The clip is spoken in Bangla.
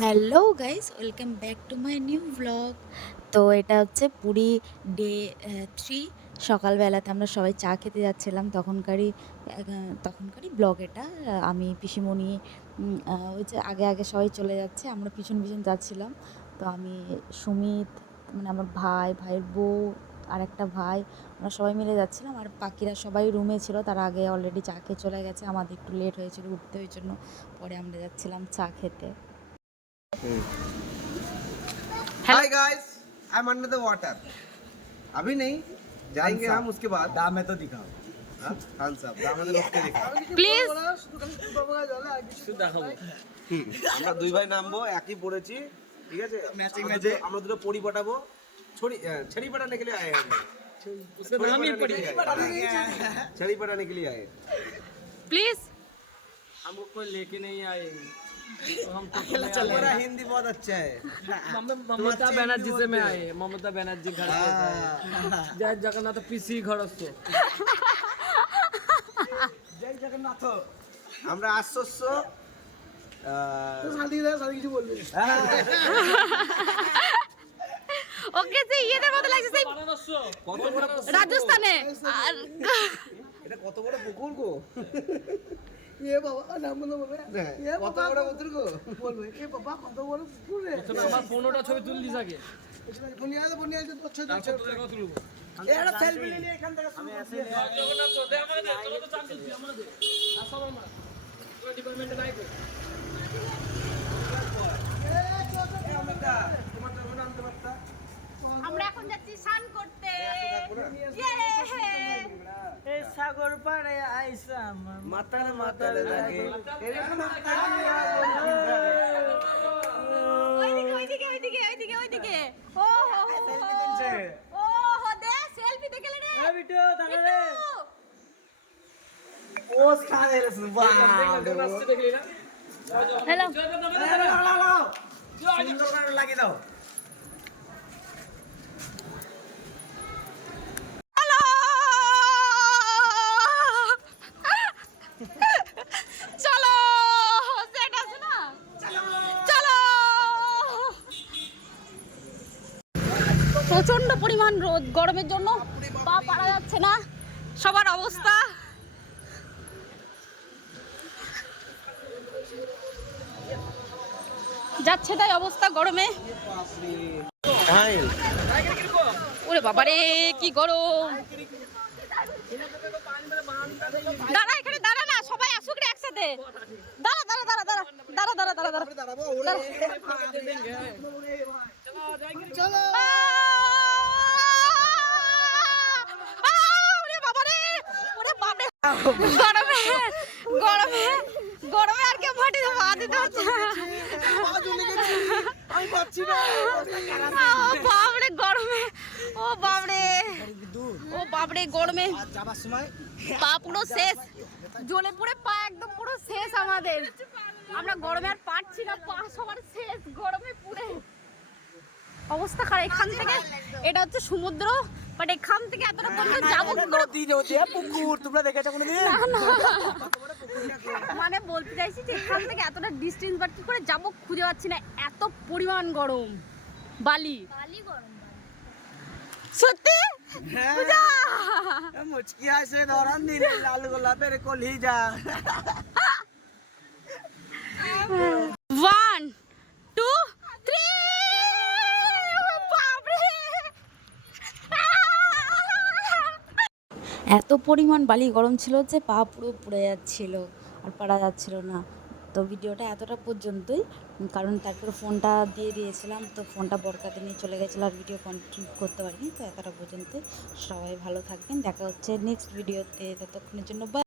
Hello guys, welcome back to my new blog. তো এটা হচ্ছে পুরী ডে 3। সকালবেলাতে আমরা সবাই চা খেতে যাচ্ছিলাম, তখনকারই ব্লগ এটা। আমি পিসিমণি, ওই যে আগে আগে সবাই চলে যাচ্ছে, আমরা পিছন পিছন যাচ্ছিলাম। তো আমি, সুমিত, মানে আমার ভাইয়ের বউ আর একটা ভাই, আমরা সবাই মিলে যাচ্ছিলাম। আর বাকিরা সবাই রুমে ছিল, তার আগে অলরেডি চা খেয়ে চলে গেছে। আমাদের একটু লেট হয়েছিল উঠতে, ওই জন্য পরে আমরা যাচ্ছিলাম চা খেতে। Hi guys, I am under the water. अभी नहीं जाएंगे हम, उसके बाद दाम में तो दिखाओ। खान साहब আমাদের রোজকে দেখাও প্লিজ। শুধু দেখাবো। আমরা দুই ভাই নামবো, একই পড়েছি, ঠিক আছে? Matching আমরা দুটো পরি পাঠাবো। छड़ी पटाने के लिए आए हैं। उसका नाम ही पड़ी है। छड़ी पटाने के लिए आए हैं। प्लीज हमको कोई लेके नहीं आए, तो हम तो तुम्हारा हिंदी बहुत अच्छा है। ममता बनर्जी से मैं आए, ममता बनर्जी घर पे जय जगन्नाथ पीसी घर আসতো। जय जगन्नाथ। আমরা আশ্বস্ত কিছু বলবে। ওকে, যে ইয়েদের মতো লাগছে, সেই কত বড় রাজস্থানে। আর এটা কত বড় পুকুর গো? ये बाबा नाम ना बोलबे ये কত बाबा বড় পুকুর গো? बोलबे ये बाबा কত বড় পুকুর রে তো আমার 15টা ছবি তুল দিস আগে, বুনিয়া তো अच्छा তারপর তোদের কথা তুলবো। এটা সেলফি নিয়ে এখান থেকে আমি ऐसे জগন্নাথ দে আমাকে দে, চলো তো চান্স দিই আমাকে দে। আসো আমরা তোর ডিপার্টমেন্টে নাই তো। তোমার জন্য আনতে পারতা। আমরা এখন যাচ্ছি স্নান করতে। এই সাগর পাড়ে আইসাম মাতার মাতার লাগে এরকম ওইদিকে। ও হো ও হো, দে সেলফি দেখে রে। এই ভিডিও দাঁড়া রে, পোস্ট খা রে বাহ আসছে দেখলি না? হ্যালো, সুন্দর করে লাগিয়ে দাও। চলো, সেট আছে না, চলো। প্রচন্ড পরিমাণ রোদ, গরমের জন্য পা পারা যাচ্ছে না সবার অবস্থা। যাচ্ছে তাই অবস্থা গরমে। ওরে বাবারে, কি গরম! দাঁড়া, এখানে দাঁড়া না, সবাই আসুক রে একসাথে। দাঁড়া দাঁড়া দাঁড়া দাঁড়া দাঁড়া দাঁড়া দাঁড়া দাঁড়া চলো ওরে বাবারে, ওরে বাবারে, গরমে গরমে গরমে আর কেউ মাটি পা দিতে হচ্ছে না। আমি পাচ্ছি না ও বাবরে গরমে, ও বাবরে, ও বাবরে গরমে যাবার সময় পা পুরো শেষ, জ্বলে পুড়ে পা একদম পুরো শেষ আমাদের। আমরা গরমে আর পারছি না, পা সবার শেষ গরমে পুড়ে অবস্থা খারাপ। এখান থেকে, এটা হচ্ছে সমুদ্র, বাট এখান থেকে এতটা পর্যন্ত যাবো কি করে? পুকুর তোমরা দেখেছো কোনোদিন? মানে বলতে চাইছি যে এখান থেকে এতটা ডিস্টেন্স, বাট কি করে যাবো খুঁজে পাচ্ছি না, এত পরিমাণ গরম। বালি গরম সত্যি। পূজা, মুচকি আসে ধরান দিলে লাল গোলাপের কলি যা 1 2 3 বাপরে! এত পরিমাণ বালি গরম ছিল যে পা পুরো পুড়ে যাচ্ছিল, আর পারা যাচ্ছিল না। তো ভিডিওটা এতটা পর্যন্তই, কারণ তারপরে ফোনটা দিয়ে দিয়েছিলাম, তো ফোনটা বরকাতে নিয়ে চলে গেছিলো, আর ভিডিও কন্টিনিউ করতে পারিনি। তো এতটা পর্যন্তই, সবাই ভালো থাকবেন, দেখা হচ্ছে নেক্সট ভিডিওতে, ততক্ষণের জন্য বাই।